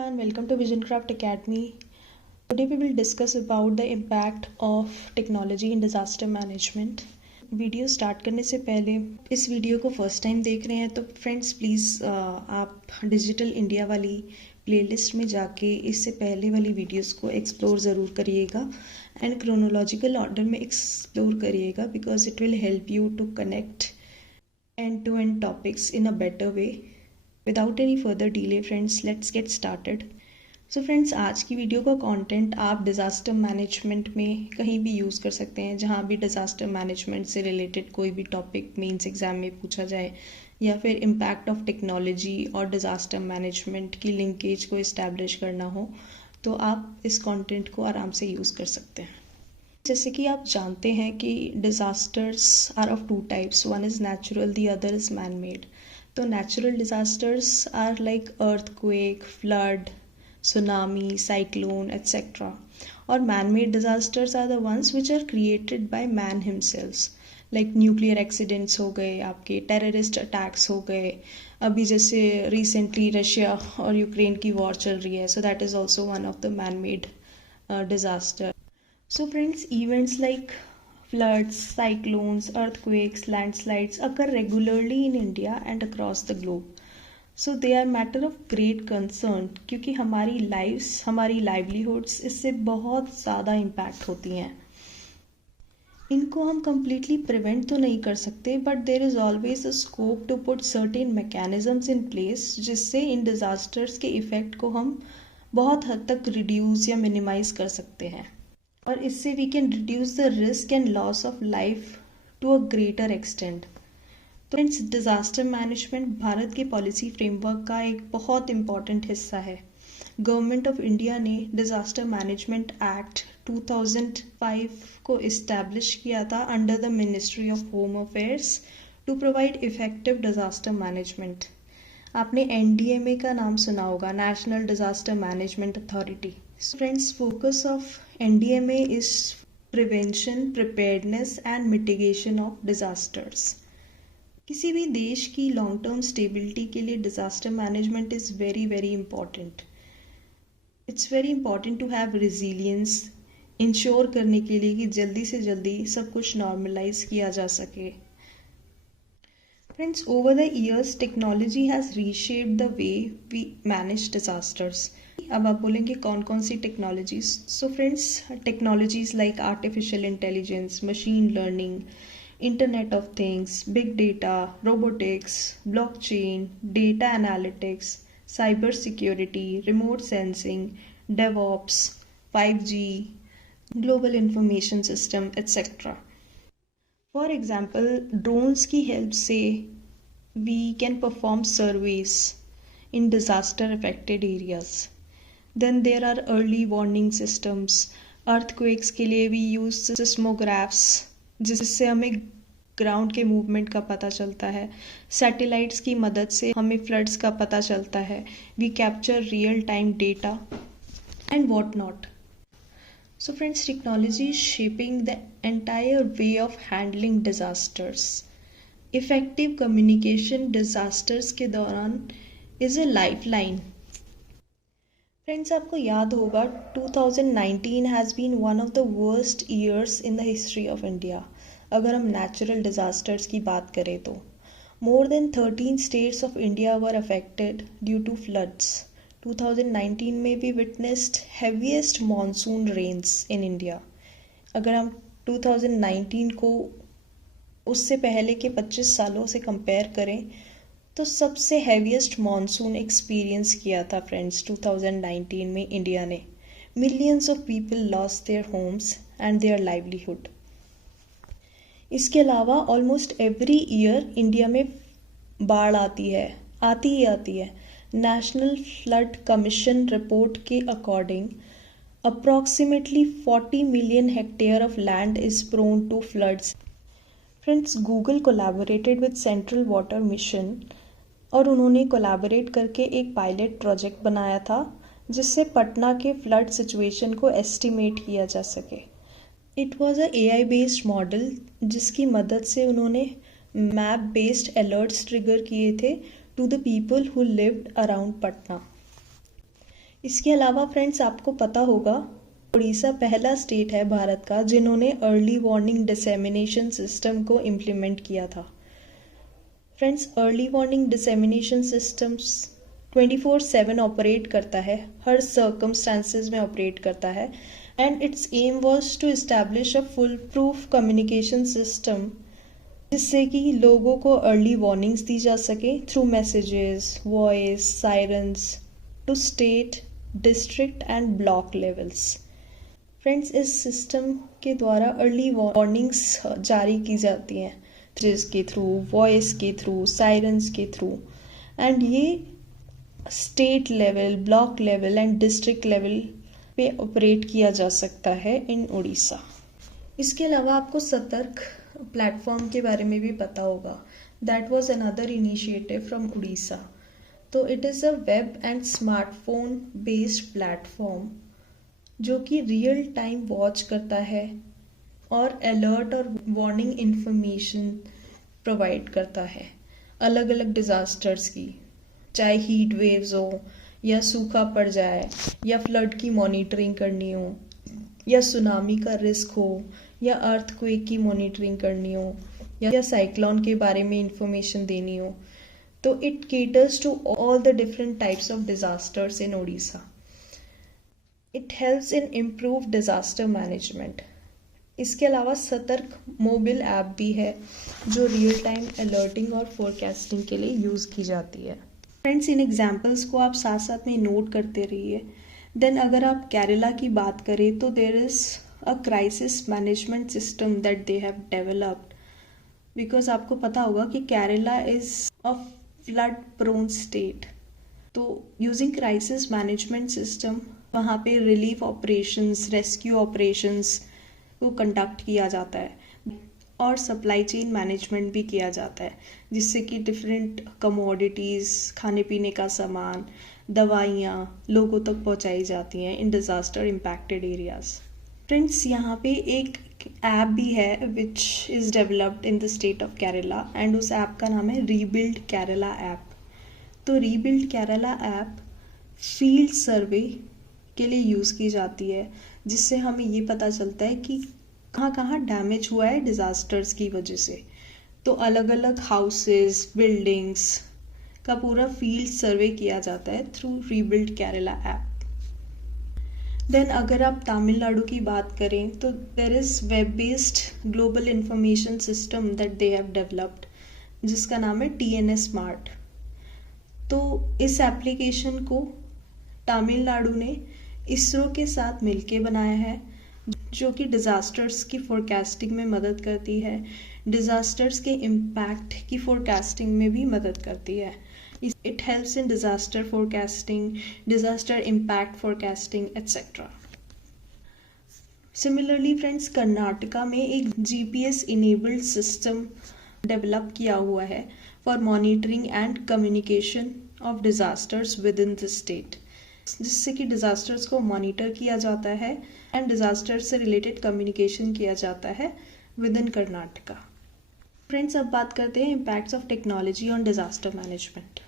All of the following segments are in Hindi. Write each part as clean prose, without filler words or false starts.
everyone, welcome to VisionCraft Academy. Today we will discuss about the impact of technology in disaster management. Video start करने से पहले इस वीडियो को फर्स्ट टाइम देख रहे हैं तो फ्रेंड्स प्लीज़ आप डिजिटल इंडिया वाली प्लेलिस्ट में जाके इससे पहले वाली वीडियोस को एक्सप्लोर ज़रूर करिएगा एंड क्रोनोलॉजिकल ऑर्डर में एक्सप्लोर करिएगा because it will help you to connect end to end topics in a better way. Without any further delay friends let's get started. So friends, आज की वीडियो का कंटेंट आप डिज़ास्टर मैनेजमेंट में कहीं भी यूज़ कर सकते हैं. जहाँ भी डिज़ास्टर मैनेजमेंट से रिलेटेड कोई भी टॉपिक मेंस एग्जाम में पूछा जाए या फिर इम्पैक्ट ऑफ टेक्नोलॉजी और डिज़ास्टर मैनेजमेंट की लिंकेज को इस्टेब्लिश करना हो तो आप इस कंटेंट को आराम से यूज़ कर सकते हैं. जैसे कि आप जानते हैं कि disasters are of two types. One is natural, the other is man made. तो natural disasters are like earthquake, flood, tsunami, cyclone, etc. और man-made disasters are the ones which are created by man himself. Like nuclear accidents हो गए, आपके terrorist attacks हो गए. अभी जैसे recently रशिया और यूक्रेन की वॉर चल रही है, so that is also one of the man-made disaster. So friends, events like floods, cyclones, earthquakes, landslides occur regularly in India and across the globe. So they are matter of great concern क्योंकि हमारी लाइफ्स, हमारी लाइवलीहुड्स इससे बहुत ज़्यादा इम्पैक्ट होती हैं. इनको हम कम्प्लीटली प्रिवेंट तो नहीं कर सकते but there is always a scope to put certain mechanisms in place जिससे इन डिज़ास्टर्स के इफ़ेक्ट को हम बहुत हद तक रिड्यूस या मिनिमाइज कर सकते हैं और इससे we can reduce the risk and loss of life to a greater extent. तो फ्रेंड्स, डिज़ास्टर मैनेजमेंट भारत के पॉलिसी फ्रेमवर्क का एक बहुत इम्पॉर्टेंट हिस्सा है. गवर्नमेंट ऑफ इंडिया ने डिज़ास्टर मैनेजमेंट एक्ट 2005 को इस्टेब्लिश किया था under the ministry of home affairs to provide effective disaster management. आपने NDMA का नाम सुना होगा, national disaster management authority. Friends, focus of NDMA is prevention, preparedness and mitigation of disasters. किसी भी देश की लॉन्ग टर्म स्टेबिलिटी के लिए disaster management is very very important. It's very important to have resilience, ensure करने के लिए कि जल्दी से जल्दी सब कुछ नॉर्मलाइज किया जा सके. Friends, over the years technology has reshaped the way we manage disasters. अब आप बोलेंगे कौन कौन सी टेक्नोलॉजीज. So friends, technologies like artificial intelligence, machine learning, Internet of Things, Big Data, Robotics, Blockchain, Data Analytics, Cyber Security, Remote Sensing, DevOps, 5G, Global Information System, etc. For example, drones की help से we can perform surveys in disaster affected areas. Then there are early warning systems. Earthquakes के लिए we use seismographs जिससे हमें ग्राउंड के मूवमेंट का पता चलता है. सैटेलाइट्स की मदद से हमें फ्लड्स का पता चलता है. We capture real time data and what not. So friends, technology is shaping the entire way of handling disasters. Effective communication disasters के दौरान is a life line. Friends, आपको याद होगा 2019 has been one of the worst years in the history of India. अगर हम नेचुरल डिज़ास्टर्स की बात करें तो more than 13 states of India were affected due to floods. 2019 में भी witnessed heaviest monsoon rains in India. अगर हम 2019 को उससे पहले के 25 सालों से कंपेयर करें तो सबसे हैवीएस्ट मॉनसून एक्सपीरियंस किया था फ्रेंड्स 2019 में इंडिया ने. Millions of people lost their homes and their livelihood. इसके अलावा ऑलमोस्ट एवरी ईयर इंडिया में बाढ़ आती ही आती है. नेशनल फ्लड कमीशन रिपोर्ट के according approximately 40 million hectare of land is prone to floods. Friends, Google collaborated with central water mission और उन्होंने कोलैबोरेट करके एक पायलट प्रोजेक्ट बनाया था जिससे पटना के फ्लड सिचुएशन को एस्टिमेट किया जा सके. It was a AI based model जिसकी मदद से उन्होंने मैप बेस्ड अलर्ट्स ट्रिगर किए थे to the people who lived around Patna. इसके अलावा फ्रेंड्स आपको पता होगा उड़ीसा पहला स्टेट है भारत का जिन्होंने अर्ली वार्निंग डिसेमिनेशन सिस्टम को इम्प्लीमेंट किया था। Friends early warning dissemination systems 24/7 operate करता है, हर सर्कमस्टांसेस में ऑपरेट करता है and its aim was to establish a full proof communication system जिससे कि लोगों को अर्ली वार्निंग्स दी जा सके through messages, voice, sirens to state, district and block levels. Friends इस सिस्टम के द्वारा अर्ली वार्निंग्स जारी की जाती हैं के थ्रू, वॉइस के थ्रू, सायरन्स के थ्रू एंड ये state level, block level and district level पे ऑपरेट किया जा सकता है इन उड़ीसा। इसके अलावा आपको सतर्क प्लेटफॉर्म के बारे में भी पता होगा। That was another initiative from Orissa. तो it is a web and smartphone based platform जो कि रियल टाइम वॉच करता है और अलर्ट और वार्निंग इंफॉर्मेशन प्रोवाइड करता है अलग अलग डिज़ास्टर्स की, चाहे हीट वेव्स हो या सूखा पड़ जाए या फ्लड की मॉनिटरिंग करनी हो या सुनामी का रिस्क हो या अर्थक्वेक की मॉनिटरिंग करनी हो या साइक्लोन के बारे में इंफॉर्मेशन देनी हो। तो it caters to all the different types of disasters in Odisha. It helps in improve disaster management. इसके अलावा सतर्क मोबाइल ऐप भी है जो रियल टाइम अलर्टिंग और फोरकास्टिंग के लिए यूज़ की जाती है। फ्रेंड्स इन एग्जाम्पल्स को आप साथ साथ में नोट करते रहिए। देन अगर आप केरला की बात करें तो there is a crisis management system that they have developed, because आपको पता होगा कि Kerala is a flood prone state. तो यूजिंग क्राइसिस मैनेजमेंट सिस्टम वहाँ पे रिलीफ ऑपरेशंस, रेस्क्यू ऑपरेशंस को कंडक्ट किया जाता है और सप्लाई चेन मैनेजमेंट भी किया जाता है जिससे कि डिफरेंट कमोडिटीज़, खाने पीने का सामान, दवाइयाँ लोगों तक पहुँचाई जाती हैं इन डिज़ास्टर इम्पैक्टेड एरियाज़। फ्रेंड्स यहाँ पे एक ऐप भी है which is developed in the state of Kerala and उस ऐप का नाम है रीबिल्ड केरला ऐप। तो rebuild Kerala app field survey के लिए यूज़ की जाती है जिससे हमें ये पता चलता है कि कहाँ कहाँ डैमेज हुआ है डिज़ास्टर्स की वजह से। तो अलग अलग हाउसेस, बिल्डिंग्स का पूरा फील्ड सर्वे किया जाता है through rebuild Kerala app. Then अगर आप तमिलनाडु की बात करें तो there is web based global information system that they have developed जिसका नाम है TNS स्मार्ट। तो इस एप्लीकेशन को तमिलनाडु ने इसरो के साथ मिलके बनाया है जो कि डिज़ास्टर्स की फोरकास्टिंग में मदद करती है, डिज़ास्टर्स के इम्पैक्ट की फोरकास्टिंग में भी मदद करती है। It helps in disaster forecasting, disaster impact forecasting etcetera. Similarly friends Karnataka में एक GPS इनेबल्ड सिस्टम डेवलप किया हुआ है for monitoring and communication of disasters with in the state, जिससे कि डिज़ास्टर्स को मॉनिटर किया जाता है एंड डिज़ास्टर से रिलेटेड कम्युनिकेशन किया जाता है विद इन कर्नाटका। फ्रेंड्स अब बात करते हैं impacts of technology on disaster management.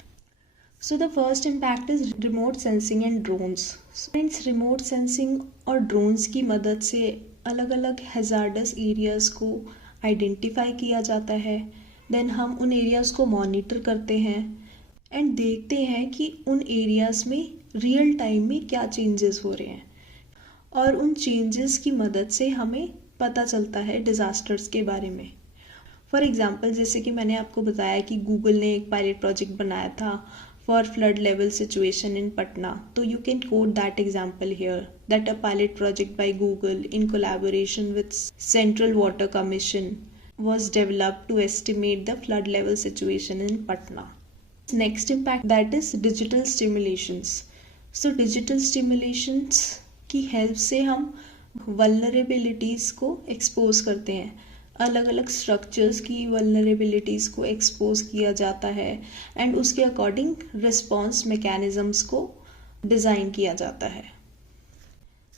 So the first impact is remote sensing and drones. Friends remote sensing और ड्रोन्स की मदद से अलग अलग हैजार्डस एरियाज़ को आइडेंटिफाई किया जाता है। देन हम उन एरियाज़ को मॉनिटर करते हैं एंड देखते हैं कि उन एरियाज़ में रियल टाइम में क्या चेंजेस हो रहे हैं और उन चेंजेस की मदद से हमें पता चलता है डिज़ास्टर्स के बारे में। फॉर एग्ज़ाम्पल जैसे कि मैंने आपको बताया कि गूगल ने एक पायलट प्रोजेक्ट बनाया था for flood level situation in Patna. तो you can quote that example here that a pilot project by Google in collaboration with central water commission was developed to estimate the flood level situation in Patna. Next impact that is digital stimulations. So digital stimulations की हेल्प से हम वल्नरेबिलिटीज़ को एक्सपोज करते हैं, अलग अलग स्ट्रक्चर्स की वल्नरेबिलिटीज़ को एक्सपोज किया जाता है एंड उसके अकॉर्डिंग रिस्पॉन्स मैकेनिज्म्स को डिज़ाइन किया जाता है।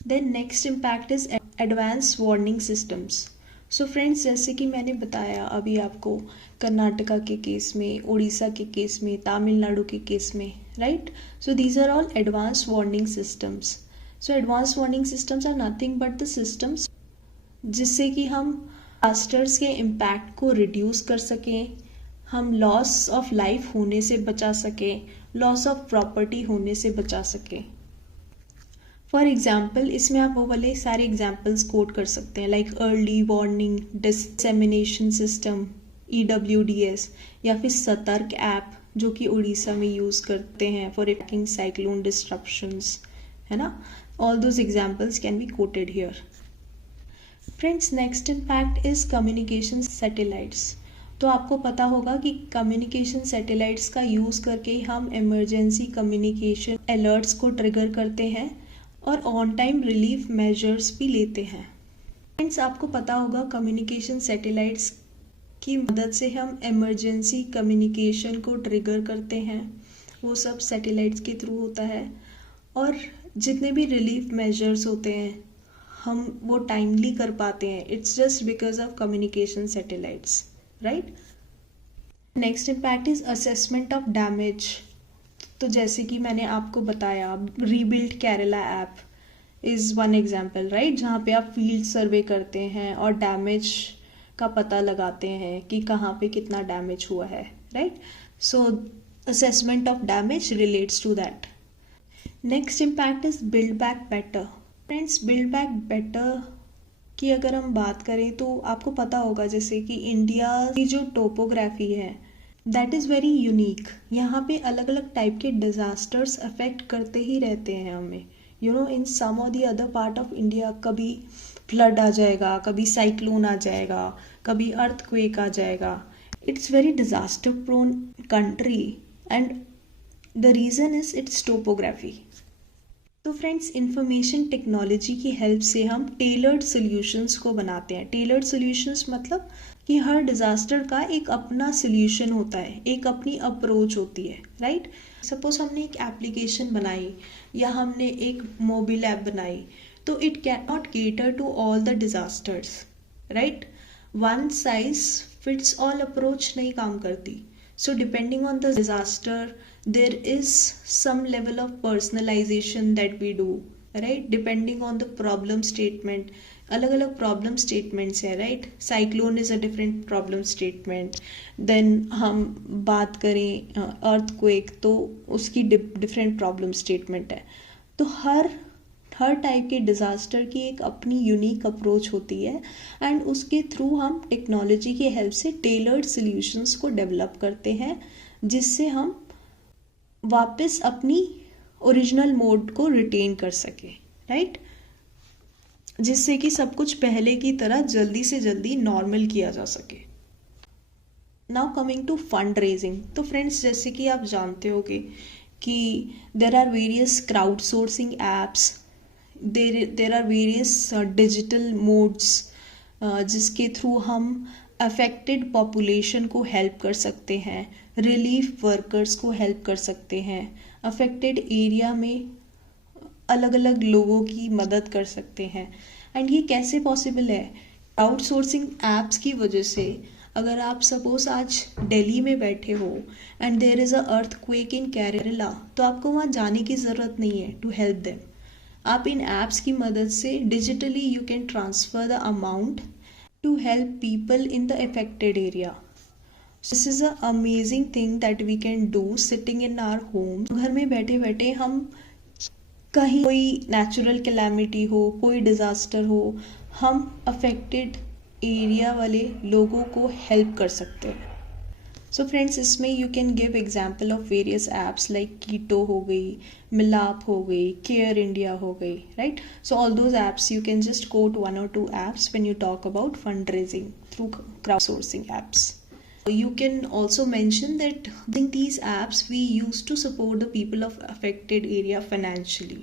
Then next impact is advance warning systems. So friends, जैसे कि मैंने बताया अभी आपको, कर्नाटका के केस में, उड़ीसा के केस में, तमिलनाडु के केस में, right? So these are all advance warning systems. So advance warning systems are nothing but the systems जिससे कि हम डिजास्टर्स के इम्पैक्ट को रिड्यूस कर सकें, हम लॉस ऑफ लाइफ होने से बचा सकें, लॉस ऑफ प्रॉपर्टी होने से बचा सकें. फॉर एग्जाम्पल, इसमें आप वो वाले सारे एग्जाम्पल्स कोट कर सकते हैं, like early warning dissemination system, EWDS, या फिर सतर्क ऐप जो कि उड़ीसा में यूज़ करते हैं फॉर ट्रैकिंग साइक्लोन डिस्ट्रप्शंस, है ना? All those examples can be coated here. Friends, next impact is communication satellites. तो आपको पता होगा कि कम्युनिकेशन सैटेलाइट्स का यूज़ करके हम इमरजेंसी कम्युनिकेशन अलर्ट्स को ट्रिगर करते हैं और ऑन टाइम रिलीफ मेजर्स भी लेते हैं. फ्रेंड्स, आपको पता होगा कम्युनिकेशन सैटेलाइट्स की मदद से हम इमरजेंसी कम्युनिकेशन को ट्रिगर करते हैं. वो सब सैटेलाइट्स के थ्रू होता है और जितने भी रिलीफ मेजर्स होते हैं हम वो टाइमली कर पाते हैं. It's just because of communication satellites, right? Next impact is assessment of damage. तो जैसे कि मैंने आपको बताया, rebuild Kerala app is one example, right? जहाँ पे आप फील्ड सर्वे करते हैं और डैमेज का पता लगाते हैं कि कहाँ पे कितना डैमेज हुआ है, right? So assessment of damage relates to that. Next impact is build back better. Friends, build back better की अगर हम बात करें तो आपको पता होगा जैसे कि इंडिया की जो टोपोग्राफी है दैट इज़ वेरी यूनिक. यहाँ पे अलग अलग टाइप के डिज़ास्टर्स अफेक्ट करते ही रहते हैं हमें. इन सम और the other part of India कभी फ्लड आ जाएगा, कभी साइक्लोन आ जाएगा, कभी अर्थक्वेक आ जाएगा. It's very disaster prone country and the reason is its topography. तो फ्रेंड्स, इंफॉर्मेशन टेक्नोलॉजी की हेल्प से हम टेलर्ड सॉल्यूशंस को बनाते हैं. टेलर्ड सॉल्यूशंस मतलब कि हर डिज़ास्टर का एक अपना सॉल्यूशन होता है, एक अपनी अप्रोच होती है, राइट? सपोज हमने एक एप्लीकेशन बनाई या हमने एक मोबाइल ऐप बनाई, तो it cannot cater to all the disasters, right? One size fits all approach नहीं काम करती. So depending on the disaster, there is some level of personalization that we do, right? Depending on the problem statement, अलग अलग प्रॉब्लम स्टेटमेंट्स है, right? Cyclone is a different problem statement. Then हम बात करें अर्थक्वेक, तो उसकी डिफरेंट प्रॉब्लम स्टेटमेंट है. तो हर टाइप के डिज़ास्टर की एक अपनी यूनिक अप्रोच होती है एंड उसके थ्रू हम टेक्नोलॉजी की हेल्प से टेलर्ड सॉल्यूशंस को डेवलप करते हैं जिससे हम वापस अपनी ओरिजिनल मोड को रिटेन कर सकें, राइट? जिससे कि सब कुछ पहले की तरह जल्दी से जल्दी नॉर्मल किया जा सके. Now coming to fund raising. तो फ्रेंड्स, जैसे कि आप जानते होगे कि there are various crowd sourcing apps, there are various digital modes जिसके थ्रू हम अफेक्टेड पॉपुलेशन को हेल्प कर सकते हैं, रिलीफ वर्कर्स को हेल्प कर सकते हैं, अफेक्टेड एरिया में अलग अलग लोगों की मदद कर सकते हैं. एंड ये कैसे पॉसिबल है? आउटसोर्सिंग एप्स की वजह से. अगर आप सपोज आज दिल्ली में बैठे हो and there is a earthquake in Kerala, तो आपको वहाँ जाने की ज़रूरत नहीं है टू हेल्प देम. आप इन एप्स की मदद से digitally you can transfer the amount to help people in the affected area. This is a amazing thing that we can do sitting in our home. घर में बैठे बैठे हम कहीं कोई नेचुरल कैलामिटी हो, कोई डिज़ास्टर हो, हम अफेक्टेड एरिया वाले लोगों को हेल्प कर सकते हैं. सो फ्रेंड्स, इसमें you can give example of various apps like Ketto हो गई, मिलाप हो गई, केयर इंडिया हो गई, right? So all those apps you can just quote 1 or 2 apps when you talk about fund raising through crowdsourcing apps. You can also mention that in these apps we use to support the people of affected area financially.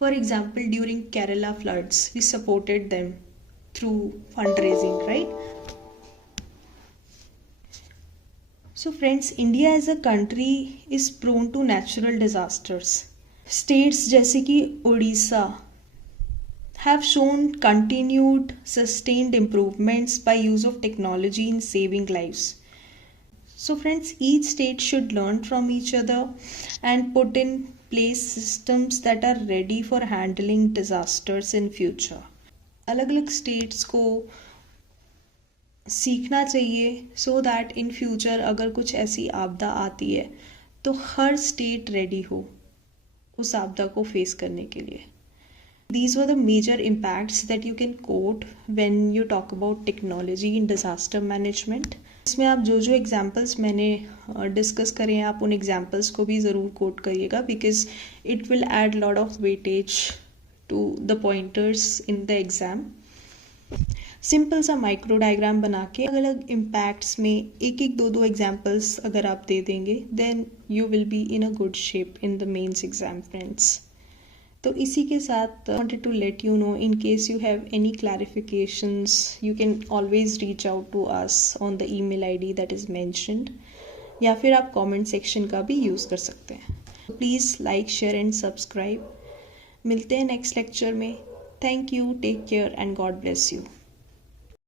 For example, during Kerala floods, we supported them through fundraising, right? So friends, India as a country is prone to natural disasters. States जैसे कि Orissa have shown continued sustained improvements by use of technology in saving lives. So friends, each state should learn from each other and put in place systems that are ready for handling disasters in future. अलग अलग स्टेट्स को सीखना चाहिए so that in future अगर कुछ ऐसी आपदा आती है तो हर स्टेट रेडी हो उस आपदा को फेस करने के लिए. These were the major impacts that you can quote when you talk about technology in disaster management. इसमें आप जो जो एग्जाम्पल्स मैंने डिस्कस करे हैं आप उन एग्जाम्पल्स को भी ज़रूर कोट करिएगा because it will add lot of weightage to the pointers in the exam. Simple सा माइक्रो डायग्राम बना के अलग अलग इम्पैक्ट्स में एक एक दो एग्जाम्पल्स अगर आप दे देंगे then you will be in a good shape in the mains exam friends. तो इसी के साथ wanted to let you know in case you have any clarifications you can always reach out to us on the email ID that is mentioned या फिर आप comment section का भी यूज़ कर सकते हैं. Please like, share and subscribe. मिलते हैं next lecture में. Thank you, take care and God bless you.